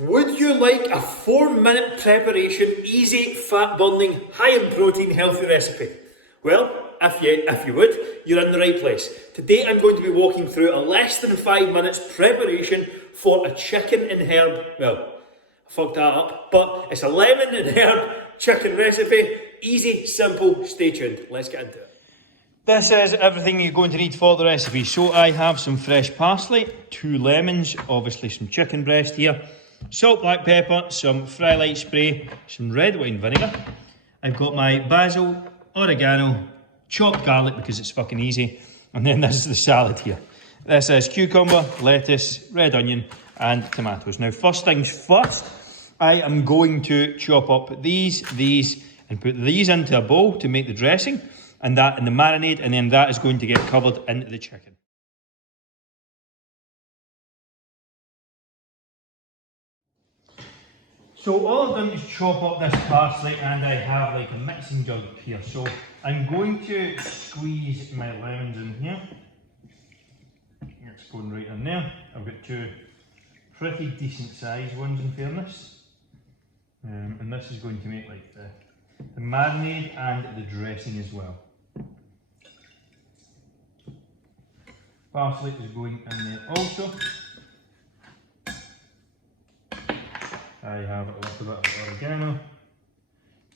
Would you like a 4-minute preparation, easy, fat-burning, high in protein, healthy recipe? Well, if you would, you're in the right place. Today I'm going to be walking through a less than 5 minutes preparation for a chicken and herb, well, I fucked that up, but it's a lemon and herb chicken recipe. Easy, simple, stay tuned. Let's get into it. This is everything you're going to need for the recipe. So I have some fresh parsley, 2 lemons, obviously some chicken breast here, salt, black pepper, some fry light spray, some red wine vinegar. I've got my basil, oregano, chopped garlic because it's fucking easy, and then this is the salad here. This is cucumber, lettuce, red onion and tomatoes. Now first things first, I am going to chop up these and put these into a bowl to make the dressing, and that in the marinade, and then that is going to get covered into the chicken. So all I've done is chop up this parsley, and I have like a mixing jug here. So I'm going to squeeze my lemons in here. It's going right in there. I've got 2 pretty decent sized ones in fairness. And this is going to make like the marinade and the dressing as well. Parsley is going in there also. I have a little bit of oregano,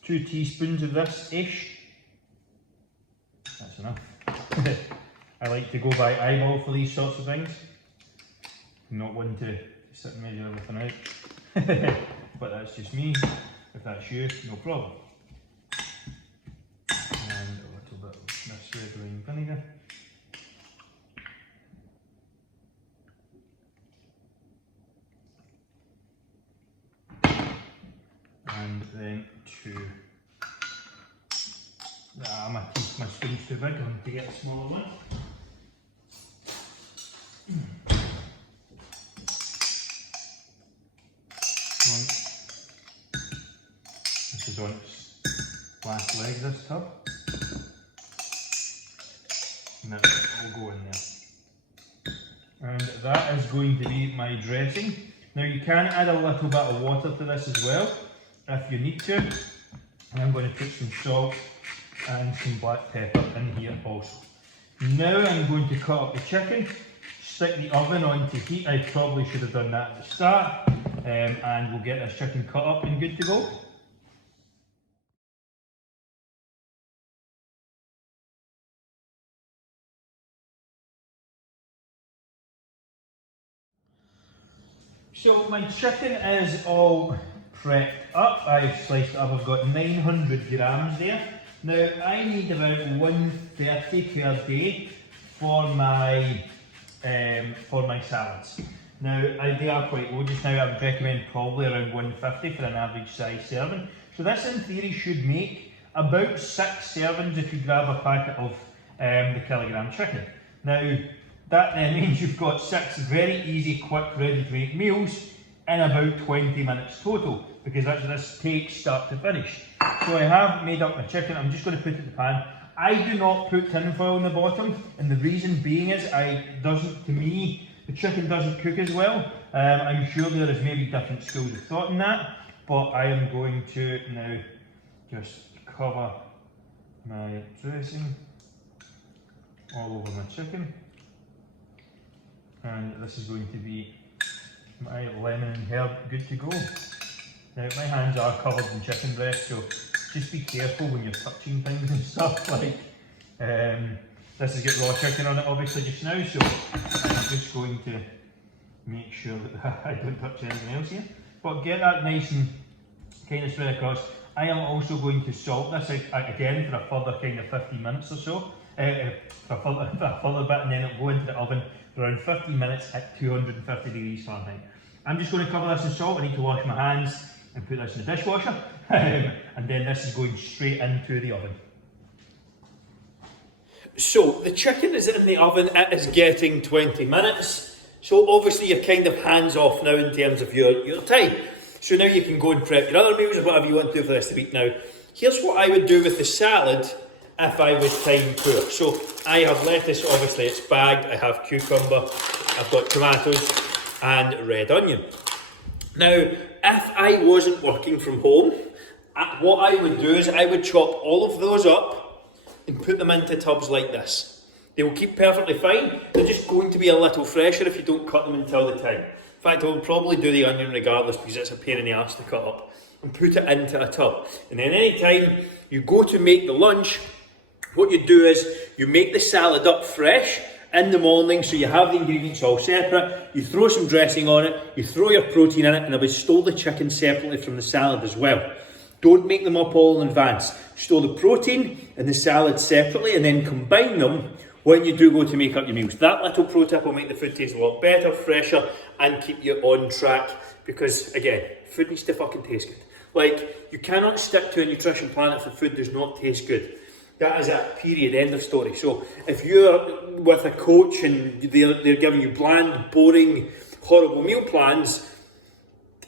2 teaspoons of this-ish. That's enough. I like to go by eyeball for these sorts of things. I'm not one to sit and measure everything out. But that's just me. If that's you, no problem. And a little bit of this red wine vinegar. And then my spoon's too big, I want to get a smaller one. This is on its last leg, this tub. And that will go in there. And that is going to be my dressing. Now you can add a little bit of water to this as well, if you need to. And I'm going to put some salt and some black pepper in here also. Now I'm going to cut up the chicken, stick the oven on to heat. I probably should have done that at the start. And we'll get this chicken cut up and good to go. So my chicken is all prepped up. I've sliced it up. I've got 900 grams there. Now I need about 130 per day for my salads. Now they are quite low just now. I would recommend probably around 150 for an average size serving. So this in theory should make about 6 servings if you grab a packet of the kilogram chicken. Now that then means you've got 6 very easy, quick, ready to make meals in about 20 minutes total, because that's what this takes start to finish. So I have made up my chicken. I'm just going to put it in the pan. I do not put tin foil on the bottom, and the reason being is to me, the chicken doesn't cook as well. I'm sure there is maybe different schools of thought in that, but I am going to now just cover my dressing all over my chicken. And this is going to be my lemon and herb good to go. Now my hands are covered in chicken breast, so just be careful when you're touching things and stuff. Like this has got raw chicken on it obviously just now, so I'm just going to make sure that I don't touch anything else here. But get that nice and kind of spread across. I am also going to salt this again for a further kind of 15 minutes or so, for a further bit, and then it'll go into the oven for around 15 minutes at 250 degrees Fahrenheit. I'm just going to cover this in salt. I need to wash my hands and put this in the dishwasher, and then this is going straight into the oven. So the chicken is in the oven. It is getting 20 minutes. So obviously you're kind of hands off now in terms of your time. So now you can go and prep your other meals or whatever you want to do for this week. Now, here's what I would do with the salad if I was time poor. So I have lettuce, obviously it's bagged. I have cucumber. I've got tomatoes and red onion. Now, if I wasn't working from home, what I would do is I would chop all of those up and put them into tubs like this. They will keep perfectly fine. They're just going to be a little fresher if you don't cut them until the time. In fact, I will probably do the onion regardless because it's a pain in the arse to cut up, and put it into a tub. And then any time you go to make the lunch, what you do is you make the salad up fresh in the morning, so you have the ingredients all separate, you throw some dressing on it, you throw your protein in it, and I would store the chicken separately from the salad as well. Don't make them up all in advance. Store the protein and the salad separately and then combine them when you do go to make up your meals. That little pro tip will make the food taste a lot better, fresher, and keep you on track, because again, food needs to fucking taste good. Like, you cannot stick to a nutrition plan if the food does not taste good. That is a period, end of story. So if you're with a coach and they're giving you bland, boring, horrible meal plans,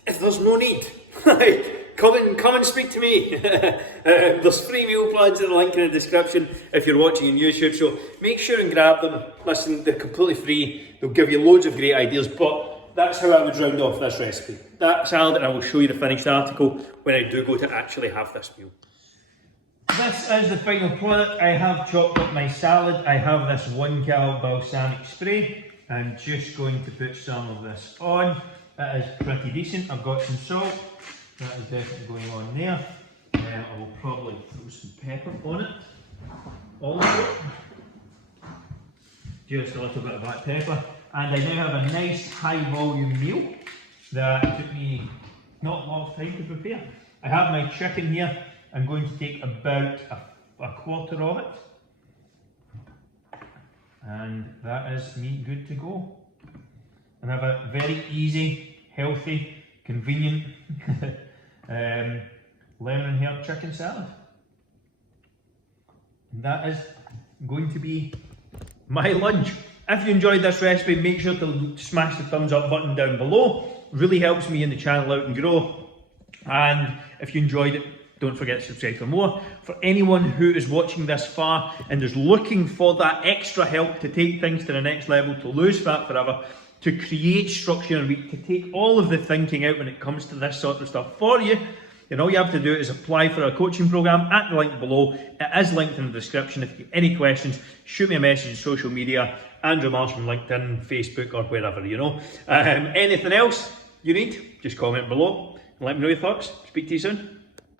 if there's no need, like, come and speak to me. There's free meal plans in the link in the description if you're watching on YouTube, so make sure and grab them. Listen, they're completely free. They'll give you loads of great ideas, but that's how I would round off this recipe. That salad, and I will show you the finished article when I do go to actually have this meal. This is the final product. I have chopped up my salad. I have this 1 cal balsamic spray. I'm just going to put some of this on. That is pretty decent. I've got some salt. That is definitely going on there. I will probably throw some pepper on it. Also, just a little bit of black pepper. And I now have a nice high volume meal that took me not a lot of time to prepare. I have my chicken here. I'm going to take about a quarter of it, and that is me good to go. And have a very easy, healthy, convenient lemon and herb chicken salad. And that is going to be my lunch. If you enjoyed this recipe, make sure to smash the thumbs up button down below. Really helps me and the channel out and grow. And if you enjoyed it, don't forget to subscribe for more. For anyone who is watching this far and is looking for that extra help to take things to the next level, to lose fat forever, to create structure and to take all of the thinking out when it comes to this sort of stuff for you, then all you have to do is apply for a coaching program at the link below. It is linked in the description. If you have any questions, shoot me a message on social media, Andrew Marshman, LinkedIn, Facebook, or wherever, you know. Anything else you need, just comment below and let me know your thoughts. Speak to you soon.